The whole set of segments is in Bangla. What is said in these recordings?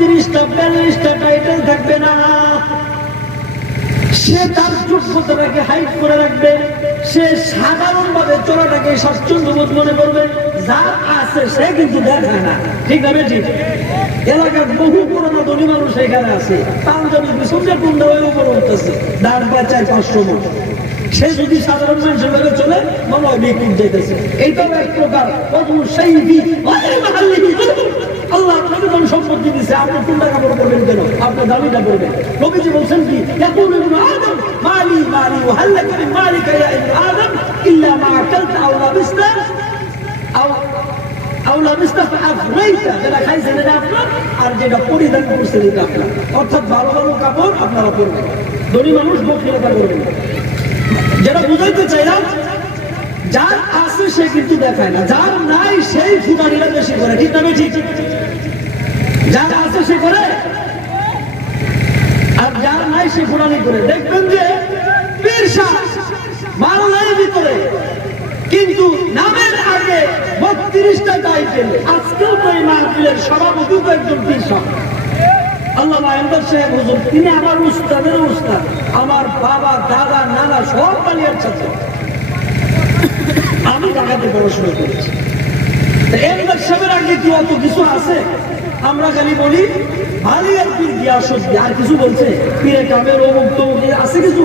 32টা 42টা টাইটেল থাকবে না। সে তার যোগ্যতাটাকে হাইড করে রাখবে, সে সাধারণ ভাবে চলাটাকে স্বাচ্ছন্দ্য বোধ মনে করবে। যা আছে সে কিন্তু দেখায় না, ঠিক না ঠিক? এলাকার বহু পুরোনো ধনী মানুষ এখানে আছে, পাঞ্জাবি বিসর্জন কুন্ডা হয়ে উপরে উঠতেছে, দাঁড় পায় 400-500 মন। সে যদি সাধারণ মানুষের লোকে চলে মনে হয় বিক্রি যেতেছে। এইটাও এক প্রকার আল্লাহ আপনাকে ধন সম্পত্তি দিচ্ছে, আপনি কোনটা কাপড় করবেন কেন? আপনার দামিটা করবেন। নবীজি বলছেন কি, আদম মালি মালি ওয়াহাল্লা করে মালিকা ইয়া ইবনে আদম ইল্লা মা আকালতা আও লাবিসতা আও লাবিসতা ফাআফনাইতা, যেটা খাইছেন এটা আপনার, আর যেটা পরিধান করছেন এটা আপনার। অর্থাৎ ভালো ভালো কাপড় আপনারা পরবেন, ধনী মানুষ বখিলতা করবেন। যেটা বুঝাইতে চাইলাম, যার আছে সে কিন্তু দেখায় না, যার নাই সেই ফুটানিরা বেশি করে, ঠিক না ঠিক? যার আছে সে করে, আর যার নাই সে ফুটানি করে। দেখবেন যে পীর সাহেব মাল নাই ভিতরে, কিন্তু নামের আগে 32টা টাইটেল। আজকেও তো এই মাহফিলের সভাপতি তো একজন পীর সাহেব, আল্লামা আহমদ সাহেব হুজুর। তিনি আমার উস্তাদের উস্তাদ, আমার বাবা দাদা নানা সব কালিয়ার ছাত্র। আমি ঢাকাতে পড়াশোনা করেছি। আহমদ সাহেবের আগে কি অত কিছু আছে? আমরা খালি বলি আলিয়ার পীর গিয়াসউদ্দিন, আর কিছু বলছে পীরে কামের অমুক তমুক আছে কিছু?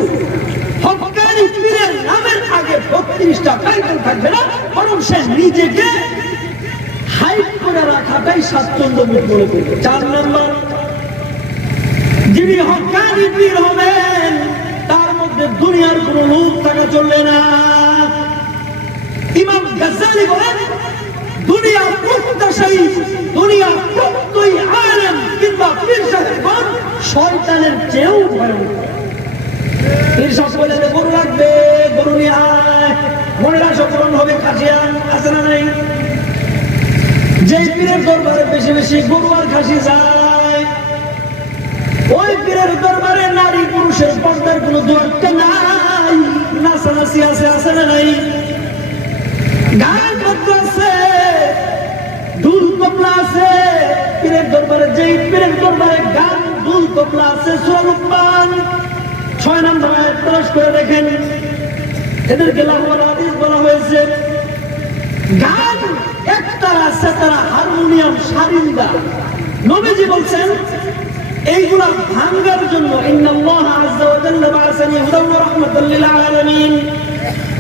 হক্কানি পীরের নামের আগে 32টা টাইটেল থাকবে না, বরং সে নিজেকে হাইড করে রাখাটাই স্বাচ্ছন্দ্য বোধ মনে করবে। 4 নম্বর, যিনি হক্কানি পীর হবেন তার মধ্যে দুনিয়ার কোন লোভ থাকা চলবে না। ইমাম গাজ্জালি বলেন, দুনিয়া প্রত্যাশী, দুনিয়া প্রত্যয়ী আলেম কিংবা পীর সাহেবগণ শয়তানের চেয়েও ভয়ঙ্কর। পীর সাহেব বলে গরু লাগবে, গরু নিয়ে আয়, মনেরা সকরণ হবে, খাসিয়ান আছে না নাই? যে পীরের দরবারে বেশি বেশি গরু আর খাসি যায়, ওই পীরের দরবারে নারী পুরুষের পর্দার কোন দরকার নাই, নাচানাচি আছে, আছে না নাই? গান বাদ্য আছে, ঢুল তবলা আছে পীরের দরবারে। যেই পীরের দরবারে গান ঢুল তবলা আছে, সূরা লুকমান 6 নম্বর আয়াত প্রকাশ করে দেখেন, এদেরকে লাহওয়াল হাদিস বলা হয়েছে। গান একতারা সেতারা হারমোনিয়াম সারিন্দা, নবীজি বলছেন এইগুলা ভাঙার জন্য ইন্নাল্লাহা আযজা ওয়া জাল্লা বা'সানি হুদান ওয়া রাহমাতাল লিল আলামিন,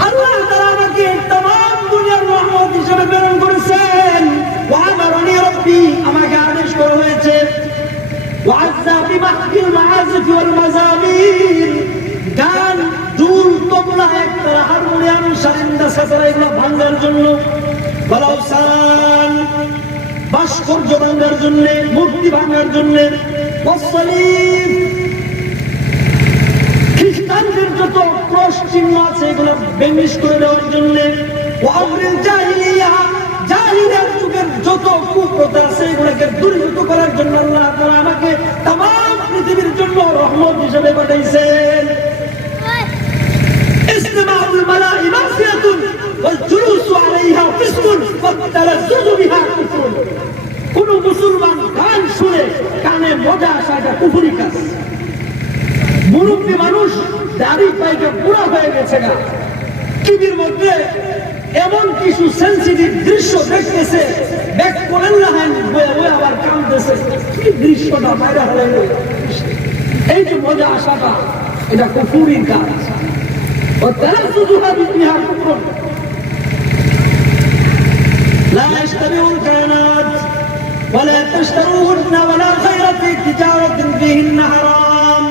আল্লাহ তাআলা আমাকে तमाम দুনিয়ার রহমত হিসেবে প্রেরণ করেছেন। ওয়া আমারানি রাব্বি, আমাকে আদেশ করা হয়েছে, ওয়া আযজা বিমাহকিল মাআজিফ ওয়াল মাযামির, গান ঢোল তবলা একতারা হারমোনিয়াম সারিন্দা সেতারা এগুলা ভাঙার জন্য, বালাউসান ভাস্কর্য ভাঙার জন্য, মূর্তি ভাঙার জন্য, খ্রিস্টানদের যত ক্রস চিহ্ন আছে এগুলো বেমিশ করে দেওয়ার জন্য, জাহিলিয়ার যুগের যত কুপ্রথা আছে এগুলোকে দূরীভূত করার জন্য আল্লাহ তাআলা আমাকে তামাম পৃথিবীর জন্য রহমত হিসেবে পাঠাইছেন। ইসতিমাউল মালাঈ মাসিয়াতুন ওয়াল জুলুসু আলাইহা ফিসকুন ওয়াত তালাজ্জুজু বিহা কুফরুন। কোন মুসলমান গান শুনে কানে মজা আসা এটা কুফরি কাজ। মুরব্বী মানুষ দাড়ি পাইকে পুরা হয়ে গেছে না, টিভির মধ্যে এমন কিছু সেন্সিটিভ দৃশ্য দেখতেছে, ব্যাক করেন না, ওই আবার কাঁদতেছে, কি দৃশ্যটা বাইরে হয়ে গেল। এই যে মজা আসাটা এটা কুফরির কাজ। ও তালাজ্জুজু বিহা কুফরুন লা ইশতাবিউল কায়নাত ولا تشتروهن ولا خير في تجارة فيهن حرام।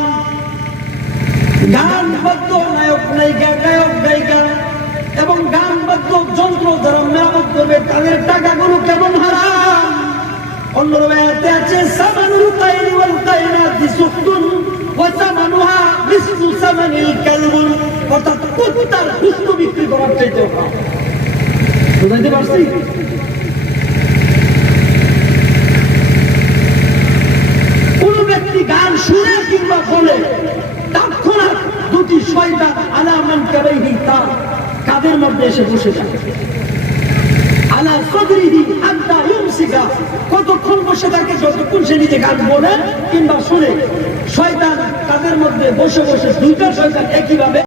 গান বাদ্য নায়ক নায়িকা গায়ক গায়িকা এবং গান বাদ্য যন্ত্র যারা মেরামত করবে তাদের টাকাগুলো কেমন হারাম। অন্য রায়াতে আছে সামানুল কাইনি ওয়াল কাইনাতি সুখতুন ওয়া সামানুহা মিসলু সামানিল কালবুন, অর্থাৎ কুত্তার গোশত বিক্রি করার চাইতে হারাম। বুঝাইতে পারছি? গান শুনে কিংবা বলে তৎক্ষণাৎ দুটি শয়তান আলামান কারাইহি তার কাদের মধ্যে এসে বসে যায়, আলা সদরিহি হাত্তা ইউমসিকা, কতক্ষণ বসে থাকে যতক্ষণ সে নিজে গান বলে কিংবা শুনে। শয়তান তাদের মধ্যে বসে বসে দুইটা শয়তান একইভাবে